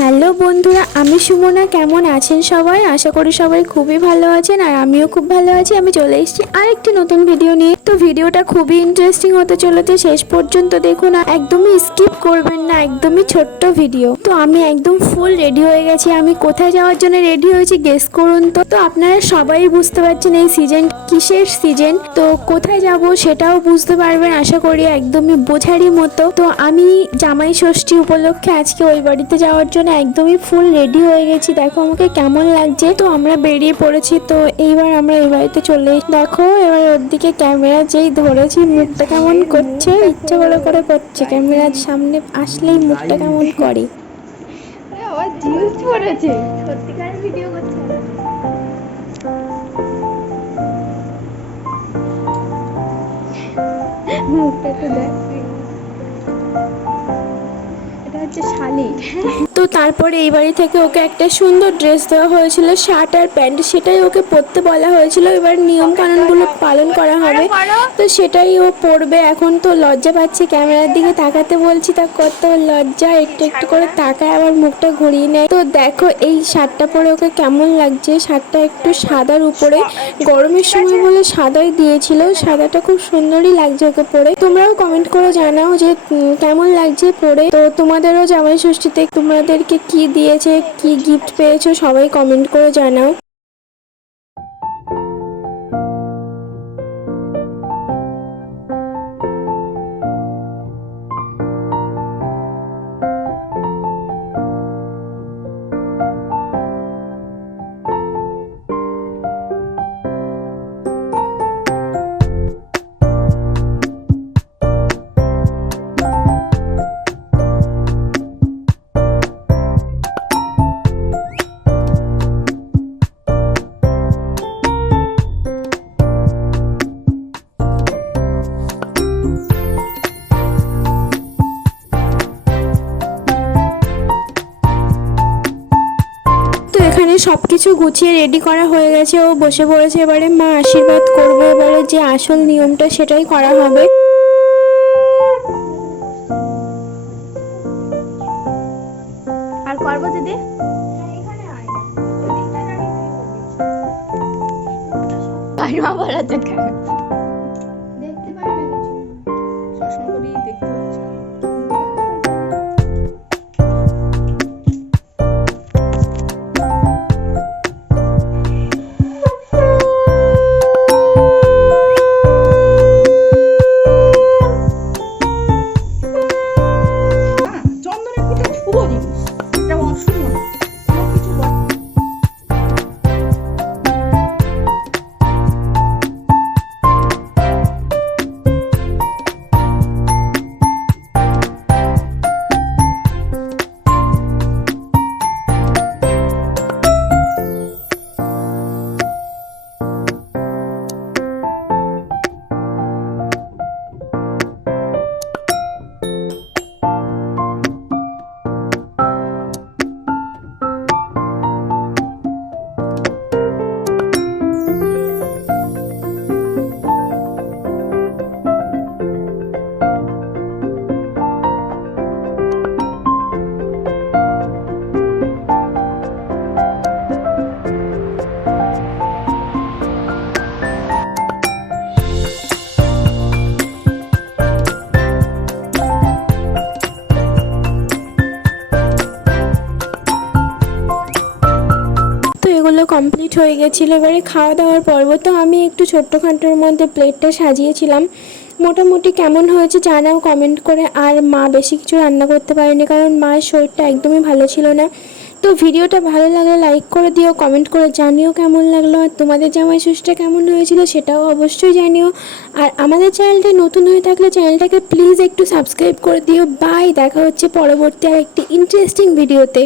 Hello বন্ধুরা, আমি সুমনা। কেমন আছেন সবাই? আশা করি সবাই খুবই ভালো আছেন আর আমিও খুব ভালো আছি। আমি চলে এসেছি আরেকটি নতুন ভিডিও নিয়ে। তো ভিডিওটা খুবই ইন্টারেস্টিং হতে চলেছে। শেষ পর্যন্ত দেখুন একদমই স্কিপ করবেন না, একদমই ছোট্ট ভিডিও তো আমি একদম ফুল রেডি হয়ে গেছি। আমি কোথায় যাওয়ার জন্য রেডি হয়েছি গেস করুন তো। তো আপনারা সবাই বুঝতে পারছেন এই সিজন কিসের সিজন তো কোথায় যাব সেটাও বুঝতে পারবেন, আশা করি একদমই বোঝারই মতো। তো আমি জামাই ষষ্ঠী উপলক্ষে আজকে ওই বাড়িতে যাওয়ার জন্য একদমই ফুল রেডি হয়ে গেছি। দেখো আমাকে কেমন লাগছে। তো আমরা বেরিয়ে পড়েছি, তো এইবার আমরা এই বাড়িতে চলে দেখো, এবার ওর দিকে ক্যামেরা যেই ধরেছি, মুখটা কেমন করছে? ইচ্ছে করে করে করছে। ক্যামেরার সামনে আসলেই মুখটা কেমন করে। মুখটা একটু দেখ। হচ্ছে শালি তো তারপরে এই বাড়ি থেকে ওকে একটা সুন্দর ড্রেস দেওয়া হয়েছিল শার্ট আর প্যান্ট সেটাই ওকে পরতে বলা হয়েছিল। এবার নিয়ম কানুনগুলো পালন করা হবে। তো সেটাই ও পরবে। এখন তো লজ্জা পাচ্ছে ক্যামেরার দিকে তাকাতে বলছি তা কত লজ্জা একটু একটু করে তাকায় আবার মুখটা ঘুরিয়ে নেয়। তো দেখো এই শার্টটা পরে ওকে কেমন লাগছে? শার্টটা একটু সাদার উপরে। গরমের সময় বলে সাদাই দিয়েছিল। সাদাটা খুব সুন্দরই লাগছে ওকে পরে। তোমরাও কমেন্ট করে জানাও যে কেমন লাগছে পরে। তো তোমাদেরও জামাই ষষ্ঠীতে তোমাদেরকে কি দিয়েছে কি গিফট পেয়েছ সবাই কমেন্ট করে জানাও। এখানে সব কিছু গুছিয়ে রেডি করা হয়ে গেছে। ও বসে পড়েছে এবারে মা আশীর্বাদ করবে এবারে যে আসল নিয়মটা সেটাই করা হবে। আর করব দিদি? কাইমা বলাতে কমপ্লিট হয়ে গেছিল। এবারে খাওয়া দাওয়ার পর্ব তো আমি একটু ছোট্টখাটোর মধ্যে প্লেটটা সাজিয়েছিলাম। মোটামুটি কেমন হয়েছে জানাও কমেন্ট করে। আর মা বেশি কিছু রান্না করতে পারেনি কারণ মায়ের শরীরটা একদমই ভালো ছিল না। তো ভিডিওটা ভালো লাগলে লাইক করে দিও কমেন্ট করে জানিও কেমন লাগল। আর তোমাদের জামাই ষষ্ঠীটা কেমন হয়েছিল সেটাও অবশ্যই জানিও। আর আমাদের চ্যানেলটা নতুন হয়ে থাকলে চ্যানেলটাকে প্লিজ একটু সাবস্ক্রাইব করে দিও। বাই দেখা হচ্ছে পরবর্তী আর একটি ইন্টারেস্টিং ভিডিওতে